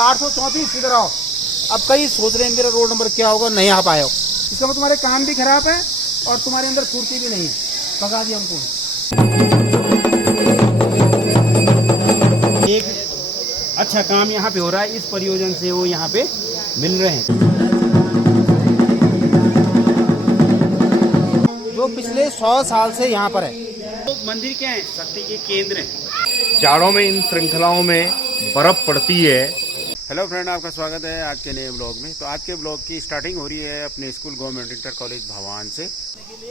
834 इधर आओ। अब कई सोच रहे हैं मेरा रोड नंबर क्या होगा, नहीं आ पाए हो। इसका मतलब तुम्हारे कान भी खराब है और तुम्हारे अंदर फुर्ती भी नहीं है। भगा दिया हमको। एक अच्छा काम यहाँ पे हो रहा है, इस परियोजना से वो यहाँ पे मिल रहे हैं जो पिछले 100 साल से यहाँ पर है। तो मंदिर क्या है? शक्ति के केंद्र है। जाड़ों में इन श्रृंखलाओं में बर्फ पड़ती है। हेलो फ्रेंड, आपका स्वागत है आज के नए ब्लॉग में। तो आज के ब्लॉग की स्टार्टिंग हो रही है अपने स्कूल गवर्नमेंट इंटर कॉलेज भवान से।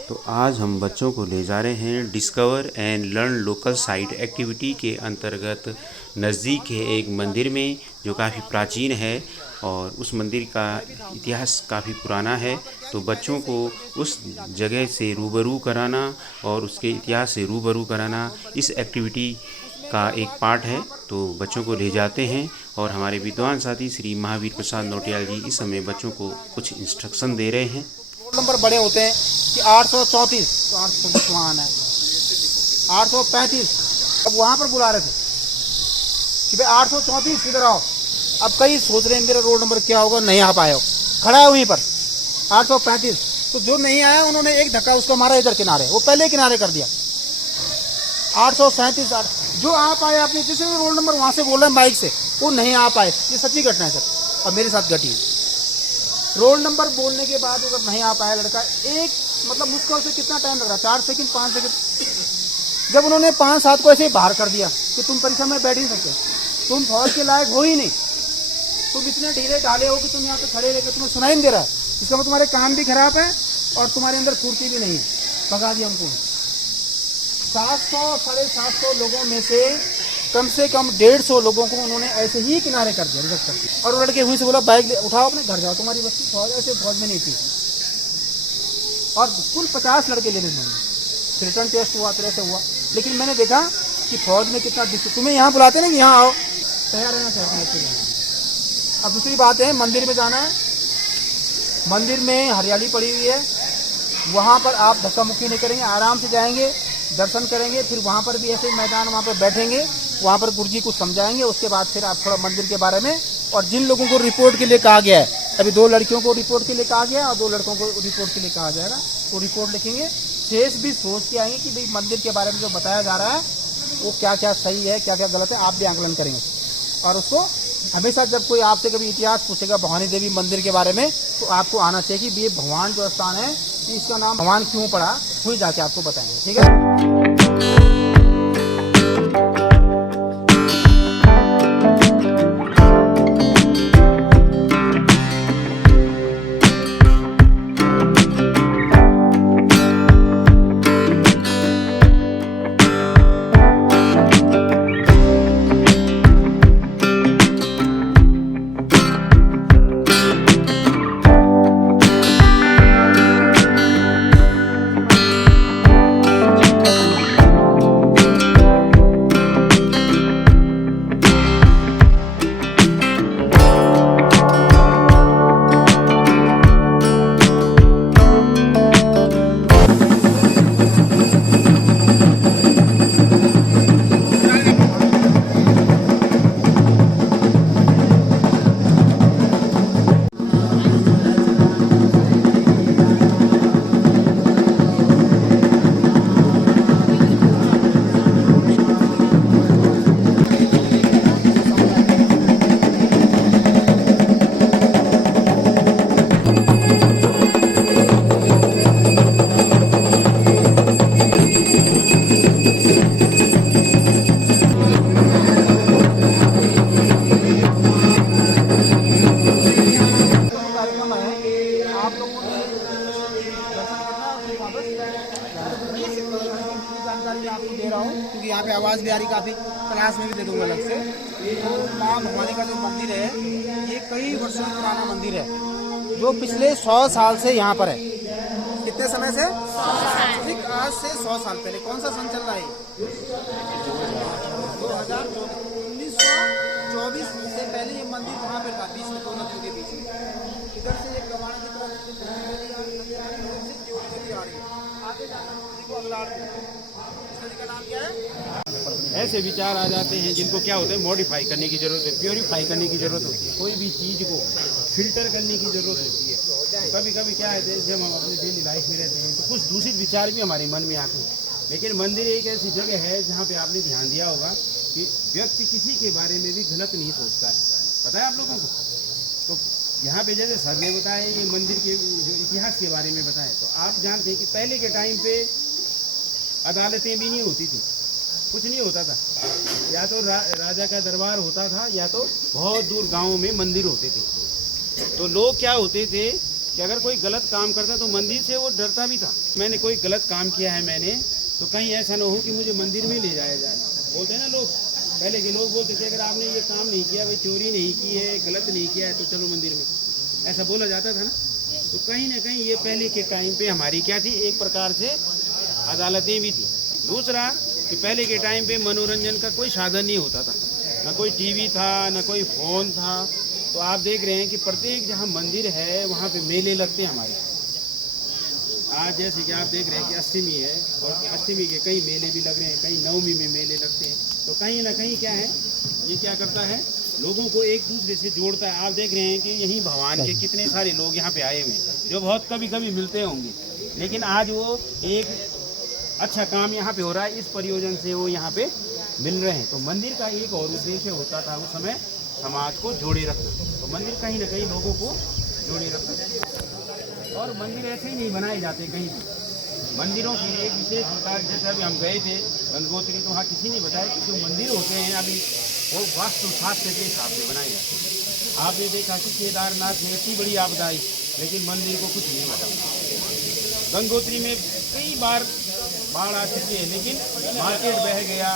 तो आज हम बच्चों को ले जा रहे हैं discover and learn local site activity के अंतर्गत नज़दीक है एक मंदिर में जो काफ़ी प्राचीन है और उस मंदिर का इतिहास काफ़ी पुराना है। तो बच्चों को उस जगह से रूबरू कराना और उसके इतिहास से रूबरू कराना इस एक्टिविटी का एक पार्ट है। तो बच्चों को ले जाते हैं और हमारे विद्वान साथी श्री महावीर प्रसाद नौटियाल जी इस समय बच्चों को कुछ इंस्ट्रक्शन दे रहे हैं। नंबर बड़े होते हैं कि 834 तो 834 वहाँ आना है, 835 अब वहाँ पर बुला रहे थे कि भाई 834 इधर आओ। अब कई सोच रहे हैं मेरा रोड नंबर क्या होगा, नहीं आ पाए हो। खड़ा है वहीं पर 835। तो जो नहीं आया उन्होंने एक धक्का उसको मारा इधर किनारे, वो पहले किनारे कर दिया। 837 जो आ पाए अपने जिसे रोड नंबर वहाँ से बोल रहे हैं बाइक से, वो नहीं आ पाए। ये सच्ची घटना है सर और मेरे साथ घटी है। रोल नंबर बोलने के बाद अगर नहीं आ पाया लड़का, एक मतलब मुश्किल से कितना टाइम लग रहा, 4 सेकंड 5 सेकंड। जब उन्होंने 5-7 को ऐसे ही बाहर कर दिया कि तुम परीक्षा में बैठ ही नहीं सकते, तुम फौज के लायक हो ही नहीं, तुम इतने ढीले ढाले हो कि तुम यहाँ पे खड़े रहकर तुम्हें सुनाई नहीं दे रहा है। इसका मतलब तुम्हारे कान भी खराब है और तुम्हारे अंदर फुर्ती भी नहीं है। भगा दिया हमको। 700-750 लोगों में से कम 150 लोगों को उन्होंने ऐसे ही किनारे कर दिया, रिजेक्ट कर दिया। और वो लड़के हुई से बोला बाइक उठाओ अपने घर जाओ, तुम्हारी बस्ती फौज ऐसे फौज में नहीं थी। और कुल 50 लड़के लेने होंगे। रिटर्न टेस्ट हुआ तरह से हुआ, लेकिन मैंने देखा कि फौज में कितना तुम्हें यहाँ बुलाते ना कि यहाँ आओ, तैयार रहना चाहिए। अब दूसरी बात है, मंदिर में जाना है। मंदिर में हरियाली पड़ी हुई है, वहाँ पर आप धक्का मुक्की नहीं करेंगे, आराम से जाएंगे, दर्शन करेंगे। फिर वहाँ पर भी ऐसे मैदान वहाँ पर बैठेंगे, वहाँ पर गुरुजी कुछ समझाएंगे। उसके बाद फिर आप थोड़ा मंदिर के बारे में, और जिन लोगों को रिपोर्ट के लिए कहा गया है, अभी 2 लड़कियों को रिपोर्ट के लिए कहा गया है और 2 लड़कों को रिपोर्ट के लिए कहा जाएगा, वो रिपोर्ट लिखेंगे। शेष भी सोच के आएंगे कि भाई मंदिर के बारे में जो बताया जा रहा है वो क्या क्या सही है, क्या क्या गलत है, आप भी आकलन करेंगे। और उसको हमेशा जब कोई आपसे कभी इतिहास पूछेगा भवानी देवी मंदिर के बारे में, तो आपको आना चाहिए कि ये भगवान जो स्थान है इसका नाम भगवान क्यों पड़ा, वही जाके आपको बताएंगे। ठीक है। आपको दे रहा हूँ क्योंकि यहाँ पे आवाज़ भी आ रही, काफ़ी क्लास में भी दे दूँगा अलग से। तो माँ भवानी का जो मंदिर है ये कई वर्षों पुराना मंदिर है जो पिछले 100 साल से यहाँ पर है। कितने समय से? 100 ठीक आज से 100 साल पहले। कौन सा सन चल रहा है? 1924 से पहले ये मंदिर वहाँ पर था, बीच में 2 नदियों के बीच में। इधर से एक गवाना की तरफ आगे जाना नदी को अगला। इस नदी का नाम क्या है? ऐसे विचार आ जाते हैं जिनको क्या होता है, मॉडिफाई करने की ज़रूरत है, प्योरीफाई करने की ज़रूरत होती है, कोई भी चीज़ को फिल्टर करने की ज़रूरत होती है। तो कभी कभी क्या है, जब हम अपने डेली लाइफ में रहते हैं तो कुछ दूषित विचार भी हमारे मन में आते हैं। लेकिन मंदिर एक ऐसी जगह है जहाँ पे आपने ध्यान दिया होगा कि व्यक्ति किसी के बारे में भी गलत नहीं सोचता है, पता है आप लोगों को। तो यहाँ पे जैसे सर ने बताया ये मंदिर के जो इतिहास के बारे में बताया, तो आप जानते हैं कि पहले के टाइम पे अदालतें भी नहीं होती थी, कुछ नहीं होता था, या तो राजा का दरबार होता था या तो बहुत दूर गाँव में मंदिर होते थे। तो लोग क्या होते थे कि अगर कोई गलत काम करता तो मंदिर से वो डरता भी था। मैंने कोई गलत काम किया है मैंने, तो कहीं ऐसा ना हो कि मुझे मंदिर में ले जाया जाए। बोलते हैं ना लोग, पहले के लोग बोलते थे अगर आपने ये काम नहीं किया, भाई चोरी नहीं की है, गलत नहीं किया है, तो चलो मंदिर में, ऐसा बोला जाता था ना। तो कहीं ना कहीं ये पहले के टाइम पे हमारी क्या थी, एक प्रकार से अदालतें भी थी। दूसरा कि पहले के टाइम पे मनोरंजन का कोई साधन नहीं होता था, ना कोई टीवी था, ना कोई फ़ोन था। तो आप देख रहे हैं कि प्रत्येक जहाँ मंदिर है वहाँ पे मेले लगते हैं हमारे। आज जैसे कि आप देख रहे हैं कि अष्टमी है, और अष्टमी के कई मेले भी लग रहे हैं, कई नवमी में मेले लगते हैं। तो कहीं ना कहीं क्या है, ये क्या करता है, लोगों को एक दूसरे से जोड़ता है। आप देख रहे हैं कि यहीं भगवान के कितने सारे लोग यहाँ पे आए हुए हैं, जो बहुत कभी कभी मिलते होंगे, लेकिन आज वो एक अच्छा काम यहाँ पे हो रहा है, इस प्रयोजन से वो यहाँ पे मिल रहे हैं। तो मंदिर का एक और उद्देश्य होता था उस समय, समाज को जोड़े रखना। तो मंदिर कहीं ना कहीं लोगों को जोड़े रखना। और मंदिर ऐसे ही नहीं बनाए जाते कहीं भी, मंदिरों की एक विशेष प्रकार, जैसे अभी हम गए थे गंगोत्री, तो वहाँ किसी ने बताया कि जो मंदिर होते हैं अभी वो वास्तु शास्त्र के हिसाब से बनाए जाते हैं। आपने देखा कि केदारनाथ में इतनी बड़ी आपदा आई, लेकिन मंदिर को कुछ नहीं हुआ। गंगोत्री में कई बार बाढ़ आ चुकी है, लेकिन मार्केट बह गया,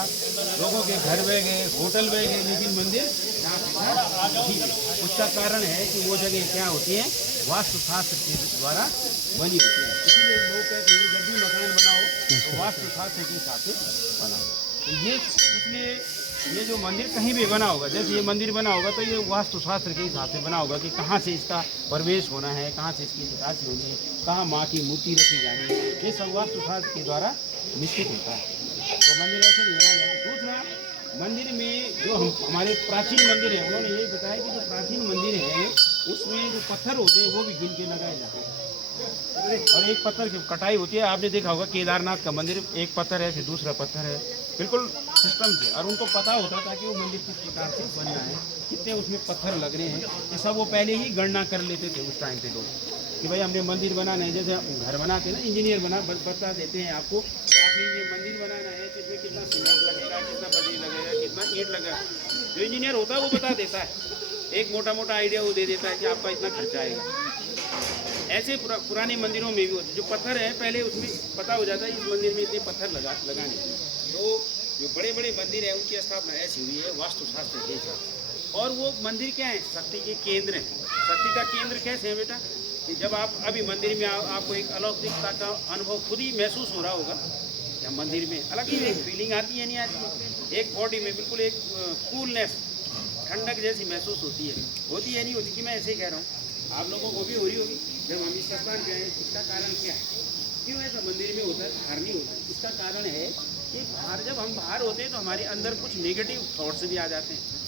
लोगों के घर बह गए, होटल बह गए, लेकिन मंदिर ठीक है। उसका कारण है कि वो जगह क्या होती है, वास्तुशास्त्र के द्वारा बनी होती है। इसीलिए लोग कहते हैं जब भी मकान बनाओ तो वास्तुशास्त्र के हिसाब से बनाओ। तो ये इसलिए ये जो मंदिर कहीं भी बना होगा, जैसे ये मंदिर बना होगा तो ये वास्तुशास्त्र के हिसाब से बना होगा कि कहाँ से इसका प्रवेश होना है, कहाँ से इसकी निकासी होनी है, कहाँ माँ की मूर्ति रखी जानी है, ये सब वास्तुशास्त्र के द्वारा निश्चित होता है। तो मंदिर ऐसे नहीं बनाया जाता। दूसरा, मंदिर में जो हमारे प्राचीन मंदिर हैं, उन्होंने ये बताया कि जो प्राचीन मंदिर हैं उसमें जो पत्थर होते हैं वो भी गिन के लगाए जाते हैं, और एक पत्थर की कटाई होती है। आपने देखा होगा केदारनाथ का मंदिर, एक पत्थर है, फिर दूसरा पत्थर है, बिल्कुल सिस्टम से, और उनको पता होता था कि वो मंदिर किस प्रकार से बनना है, कितने उसमें पत्थर लग रहे हैं, ये सब वो पहले ही गणना कर लेते थे उस टाइम पे लोग, कि भाई हमने मंदिर बनाना है। जैसे घर बनाते हैं ना, इंजीनियर बता देते हैं आपको कि आपने ये मंदिर बनाना है, तो इसमें कितना सीमेंट लगेगा, कितना बजरी लगेगा, कितना ईंट लगेगा। जो इंजीनियर होता है वो बता देता है, एक मोटा मोटा आइडिया वो दे देता है कि आपका इतना खर्चा आएगा। ऐसे पुराने मंदिरों में भी होते, जो पत्थर है पहले उसमें पता हो जाता है इस मंदिर में इतने पत्थर लगाने। तो जो बड़े बड़े मंदिर हैं उनकी स्थापना ऐसी हुई है वास्तुशास्त्र के हिसाब। और वो मंदिर क्या है, शक्ति के केंद्र हैं। शक्ति का केंद्र कैसे है बेटा, कि जब आप अभी मंदिर में आपको एक अलौकिकता का अनुभव खुद ही महसूस हो रहा होगा, या मंदिर में अलग ही एक फीलिंग आती है, नहीं आती, एक बॉडी में बिल्कुल एक कूलनेस, ठंडक जैसी महसूस होती है नहीं होती, कि मैं ऐसे ही कह रहा हूँ, आप लोगों को भी हो रही होगी। जब हम इस स्थान पे आए, इसका कारण क्या है, क्यों ऐसा मंदिर में होता है, बाहर नहीं होता है? इसका कारण है कि बाहर जब हम बाहर होते हैं तो हमारे अंदर कुछ नेगेटिव थॉट्स भी आ जाते हैं,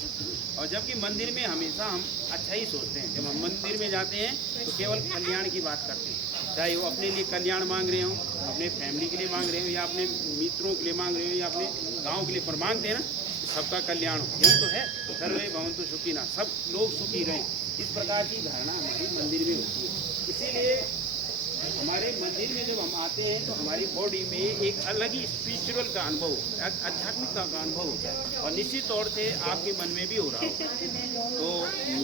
और जबकि मंदिर में हमेशा हम अच्छा ही सोचते हैं। जब हम मंदिर में जाते हैं तो केवल कल्याण की बात करते हैं, चाहे वो अपने लिए कल्याण मांग रहे हों, अपने फैमिली के लिए मांग रहे हो, या अपने मित्रों के लिए मांग रहे हो, या अपने गाँव के लिए, पर मांगते हैं ना सबका कल्याण हो। यही तो है, सर्वे भवन्तु सुखिनः, सब लोग सुखी रहें, इस प्रकार की धारणा हमारी मंदिर में होती है। इसीलिए हमारे मंदिर में जब हम आते हैं तो हमारी बॉडी में एक अलग ही स्पिरिचुअल का अनुभव, आध्यात्मिकता का अनुभव होता है, और निश्चित तौर से आपके मन में भी हो रहा होगा। तो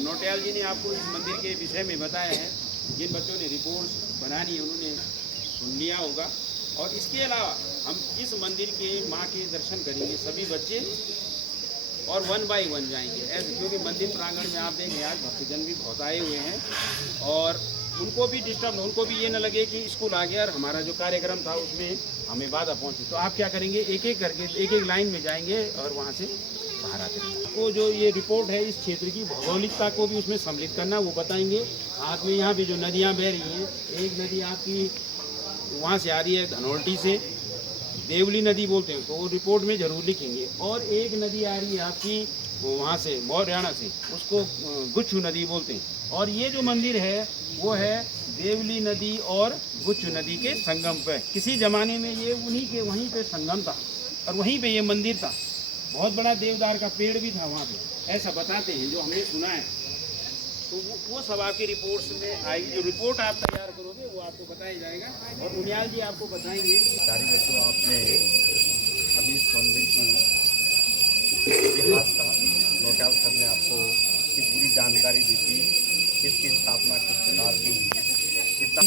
नौटियाल जी ने आपको इस मंदिर के विषय में बताया है, जिन बच्चों ने रिपोर्ट बनानी है उन्होंने सुन लिया होगा। और इसके अलावा हम इस मंदिर के माँ के दर्शन करेंगे सभी बच्चे, और 1 बाय 1 जाएंगे ऐसे, क्योंकि मंदिर प्रांगण में आप देखेंगे आज भक्तजन भी बहुत आए हुए हैं, और उनको भी डिस्टर्ब, उनको भी ये न लगे कि स्कूल आ गया और हमारा जो कार्यक्रम था उसमें हमें बाधा पहुंची। तो आप क्या करेंगे, एक एक करके एक एक लाइन में जाएंगे और वहाँ से बाहर आते हैं। तो जो ये रिपोर्ट है इस क्षेत्र की भौगोलिकता को भी उसमें सम्मिलित करना, वो बताएंगे। साथ में यहाँ भी जो नदियाँ बह रही हैं, एक नदी आपकी वहाँ से आ रही है धनोल्टी से, देवली नदी बोलते हैं, तो वो रिपोर्ट में जरूर लिखेंगे। और एक नदी आ रही है आपकी वहाँ से हरियाणा से, उसको गुच्छु नदी बोलते हैं। और ये जो मंदिर है वो है देवली नदी और गुच्छु नदी के संगम पे। किसी ज़माने में ये उन्हीं के वहीं पे संगम था और वहीं पे ये मंदिर था। बहुत बड़ा देवदार का पेड़ भी था वहाँ पे, ऐसा बताते हैं जो हमने सुना है। तो वो सब आपकी रिपोर्ट्स में आएगी। जो रिपोर्ट आप तैयार करोगे वो आपको बताया जाएगा और उनियाल जी आपको बताएंगे। सारी बच्चों आपने अभी इस मंदिर की इतिहास का नोट आउट करने आपको की पूरी जानकारी दी थी, किसकी स्थापना किस प्रकार से हुई, कितना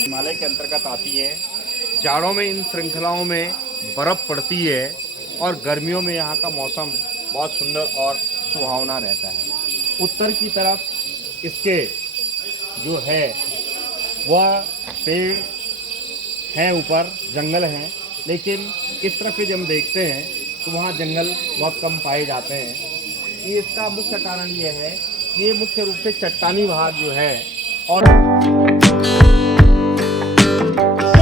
हिमालय के अंतर्गत आती हैं। जाड़ों में इन श्रृंखलाओं में बर्फ़ पड़ती है और गर्मियों में यहाँ का मौसम बहुत सुंदर और सुहावना रहता है। उत्तर की तरफ इसके जो है वह पेड़ हैं, ऊपर जंगल हैं, लेकिन इस तरफ जब हम देखते हैं तो वहाँ जंगल बहुत कम पाए जाते हैं। ये इसका मुख्य कारण ये है कि ये मुख्य रूप से चट्टानी भाग जो है और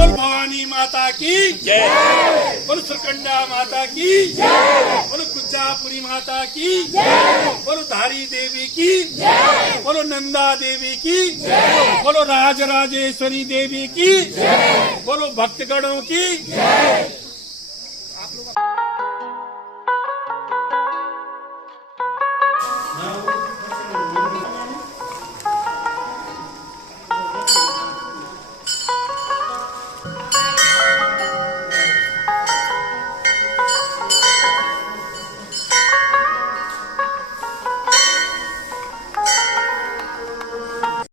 भवानी माता की जय, बोलो सुरकंडा माता की जय, बोलो कुचापुरी माता की जय, बोलो धारी देवी की जय, बोलो नंदा देवी की जय, बोलो राजराजेश्वरी देवी की जय, बोलो भक्तगणों की जय।